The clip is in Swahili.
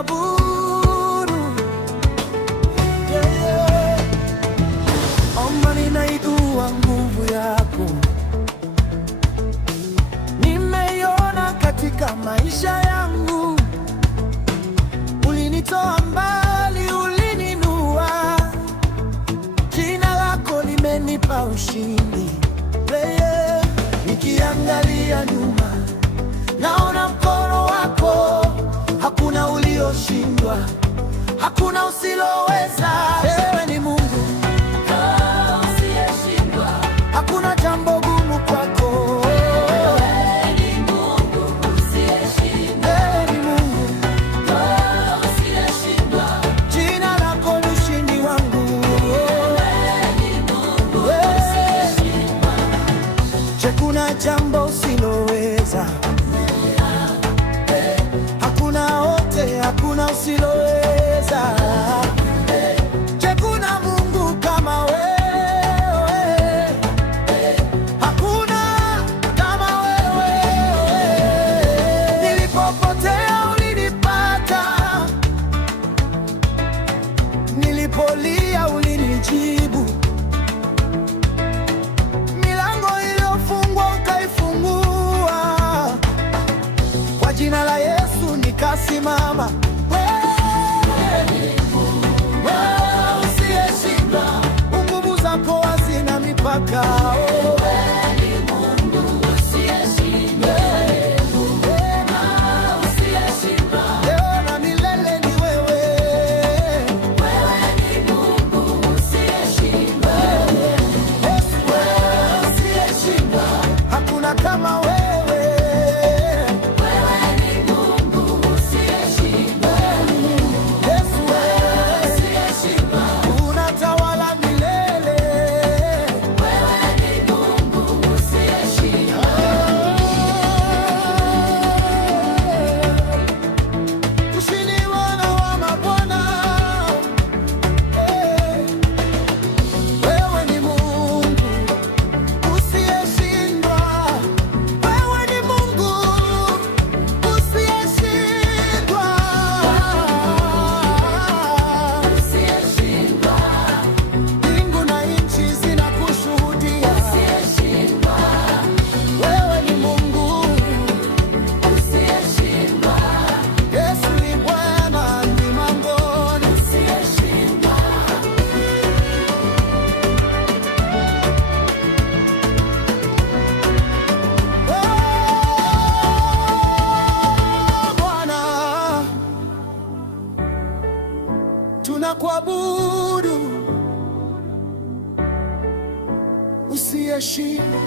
ninakuabudu, Omba, ninaijua nguvu yako, nimeiona katika maisha yangu. Ulinitoa mbali, ulininua, jina lako limenipa ushindi. Nikiangalia nyuma, naona mkono wako, hakuna ulioshindwa, hakuna usiloweza. Wewe ni Mungu usiyeshindwa, hakuna jambo gumu kwako. Wewe ni Mungu usiyeshindwa, wewe ni Mungu usiyeshindwa, jina lako ni ushindi wangu. Wewe ni Mungu usiyeshindwa, je, kuna jambo usiloweza? Hakuna wote, hakuna usiloweza. Je, kuna Mungu kama wewe? Hakuna kama wewe. Nilipopotea ulinipata, nilipolia ulinijibu, milango iliyofungwa ukaifungua. Kwa jina la Yesu nikasimama. Wewe usiyeshindwa, nguvu zako hazina mipaka. Leo na milele ni wewe. Hakuna kama wewe. Unatawala milele. Ushindi Bwana wa mabwana. Wewe ni Mungu usiyeshindwa. Wewe ni Mungu usiyeshindwa. Mbingu na nchi zinakushuhudia. Wewe ni Mungu usiyeshindwa. Yesu ni Bwana, ni mangoni usiyeshindwa. Bwana, tunakuabudu usiyeshindwa.